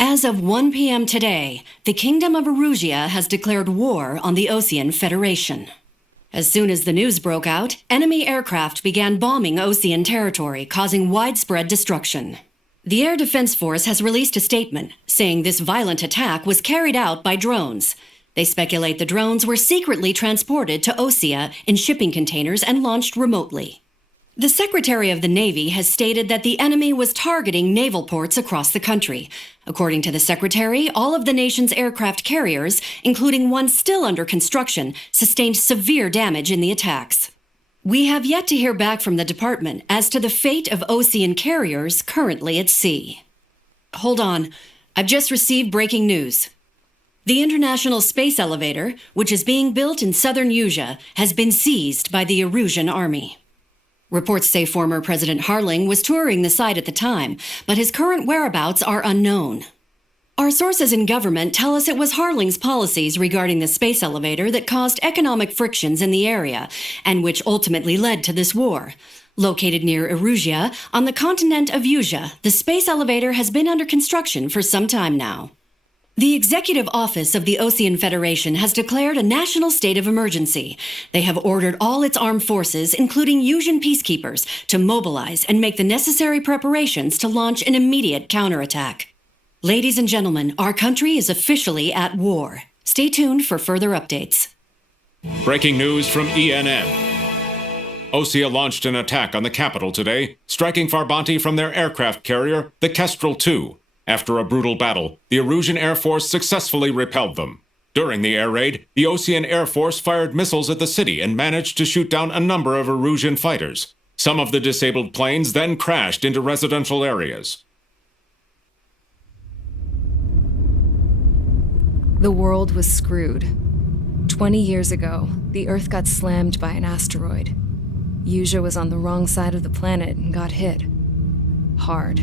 As of 1 p.m. today, the Kingdom of Erusia has declared war on the Osean Federation. As soon as the news broke out, enemy aircraft began bombing Osean territory, causing widespread destruction. The Air Defense Force has released a statement saying this violent attack was carried out by drones. They speculate the drones were secretly transported to Osea in shipping containers and launched remotely. The Secretary of the Navy has stated that the enemy was targeting naval ports across the country. According to the Secretary, all of the nation's aircraft carriers, including one still under construction, sustained severe damage in the attacks. We have yet to hear back from the department as to the fate of Osean carriers currently at sea. Hold on, I've just received breaking news. The International Space Elevator, which is being built in southern Erusia, has been seized by the Erusian army. Reports say former President Harling was touring the site at the time, but his current whereabouts are unknown. Our sources in government tell us it was Harling's policies regarding the space elevator that caused economic frictions in the area, and which ultimately led to this war. Located near Erusia, on the continent of Erusia, the space elevator has been under construction for some time now. The Executive Office of the Osean Federation has declared a national state of emergency. They have ordered all its armed forces, including Erusian peacekeepers, to mobilize and make the necessary preparations to launch an immediate counterattack. Ladies and gentlemen, our country is officially at war. Stay tuned for further updates. Breaking news from ENN. Osea launched an attack on the capital today, striking Farbanti from their aircraft carrier, the Kestrel II. After a brutal battle, the Erusian Air Force successfully repelled them. During the air raid, the Osean Air Force fired missiles at the city and managed to shoot down a number of Erusian fighters. Some of the disabled planes then crashed into residential areas. The world was screwed. 20 years ago, the Earth got slammed by an asteroid. Erusia was on the wrong side of the planet and got hit. Hard.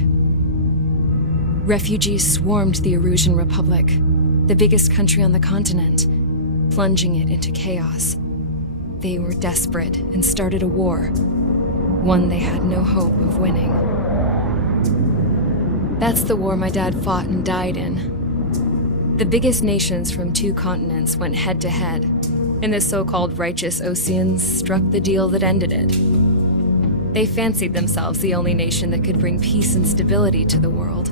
Refugees swarmed the Erusian Republic, the biggest country on the continent, plunging it into chaos. They were desperate and started a war, one they had no hope of winning. That's the war my dad fought and died in. The biggest nations from 2 continents went head-to-head, and the so-called righteous Oseans struck the deal that ended it. They fancied themselves the only nation that could bring peace and stability to the world.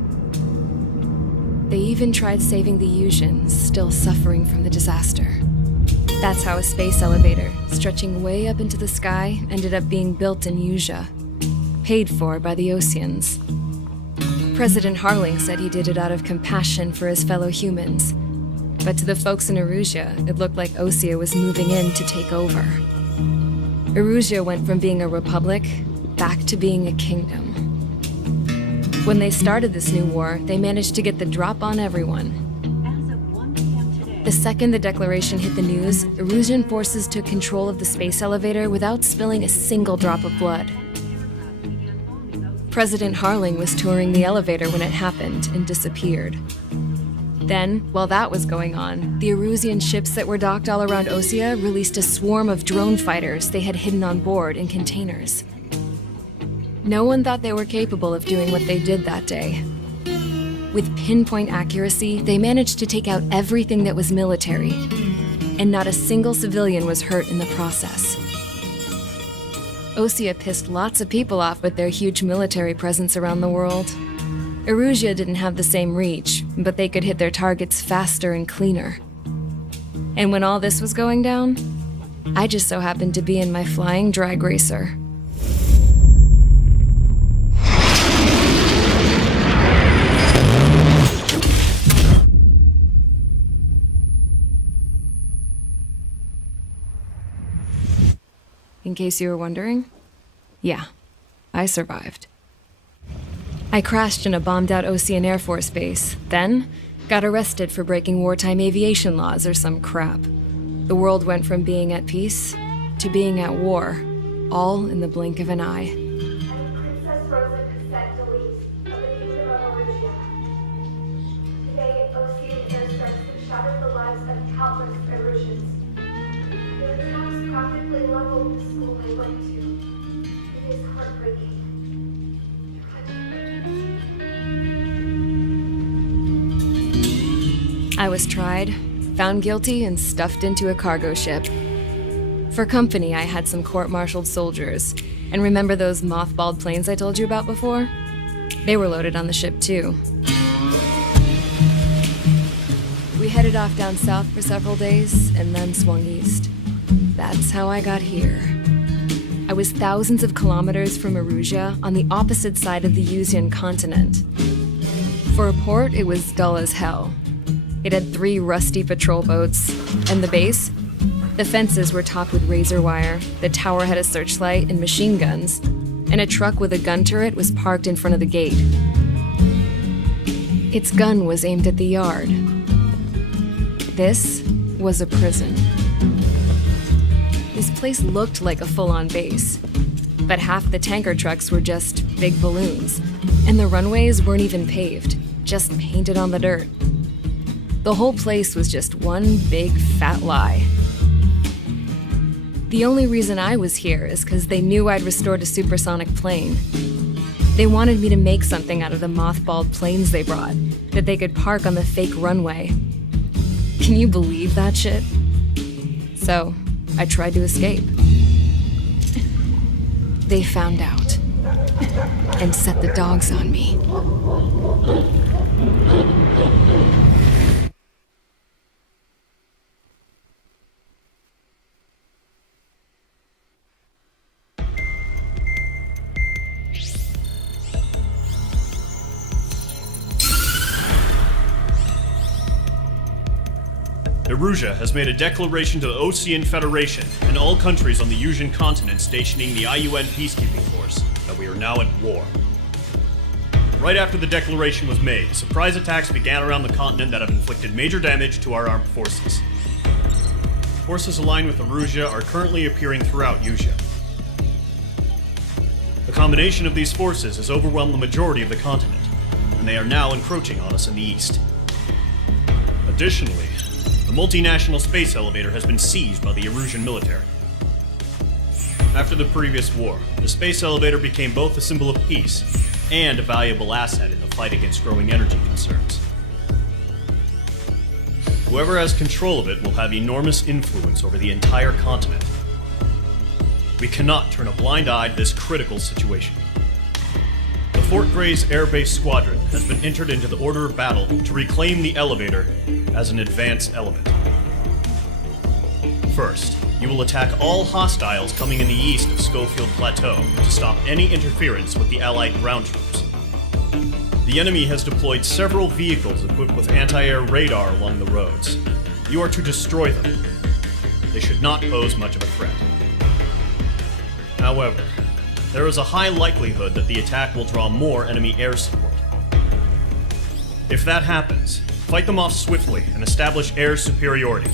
They even tried saving the Erusians, still suffering from the disaster. That's how a space elevator, stretching way up into the sky, ended up being built in Erusia, paid for by the Oseans. President Harling said he did it out of compassion for his fellow humans. But to the folks in Erusia, it looked like Osea was moving in to take over. Erusia went from being a republic back to being a kingdom. When they started this new war, they managed to get the drop on everyone. The second the declaration hit the news, Erusian forces took control of the space elevator without spilling a single drop of blood. President Harling was touring the elevator when it happened and disappeared. Then, while that was going on, the Erusian ships that were docked all around Osea released a swarm of drone fighters they had hidden on board in containers. No one thought they were capable of doing what they did that day. With pinpoint accuracy, they managed to take out everything that was military, and not a single civilian was hurt in the process. Osea pissed lots of people off with their huge military presence around the world. Erusia didn't have the same reach, but they could hit their targets faster and cleaner. And when all this was going down, I just so happened to be in my flying drag racer. In case you were wondering, yeah, I survived. I crashed in a bombed-out Osean Air Force base, then got arrested for breaking wartime aviation laws or some crap. The world went from being at peace to being at war, all in the blink of an eye. Princess Rosa Cassette Delete of the Kingdom of Erusia. Today, Osean airstrikes have shattered the lives of countless Erusians. The attacks practically leveled the school they went to. It is heartbreaking, tragic, I was tried, found guilty, and stuffed into a cargo ship. For company, I had some court-martialed soldiers. And remember those mothballed planes I told you about before? They were loaded on the ship, too. We headed off down south for several days, and then swung east. That's how I got here. I was thousands of kilometers from Erusia, on the opposite side of the Usian continent. For a port, it was dull as hell. It had 3 rusty patrol boats, and the base? The fences were topped with razor wire, the tower had a searchlight and machine guns, and a truck with a gun turret was parked in front of the gate. Its gun was aimed at the yard. This was a prison. This place looked like a full-on base, but half the tanker trucks were just big balloons, and the runways weren't even paved, just painted on the dirt. The whole place was just one big fat lie. The only reason I was here is because they knew I'd restored a supersonic plane. They wanted me to make something out of the mothballed planes they brought, that they could park on the fake runway. Can you believe that shit? So, I tried to escape. They found out, and set the dogs on me. Erusia has made a declaration to the Ocean Federation and all countries on the Usian continent stationing the IUN peacekeeping force that we are now at war. Right after the declaration was made, surprise attacks began around the continent that have inflicted major damage to our armed forces. Forces aligned with Erusia are currently appearing throughout Usia. The combination of these forces has overwhelmed the majority of the continent, and they are now encroaching on us in the east. Additionally, the multinational space elevator has been seized by the Erusian military. After the previous war, the space elevator became both a symbol of peace and a valuable asset in the fight against growing energy concerns. Whoever has control of it will have enormous influence over the entire continent. We cannot turn a blind eye to this critical situation. The Fort Gray's Air Base Squadron has been entered into the order of battle to reclaim the elevator as an advanced element. First, you will attack all hostiles coming in the east of Schofield Plateau to stop any interference with the Allied ground troops. The enemy has deployed several vehicles equipped with anti-air radar along the roads. You are to destroy them. They should not pose much of a threat. However, there is a high likelihood that the attack will draw more enemy air support. If that happens, fight them off swiftly and establish air superiority.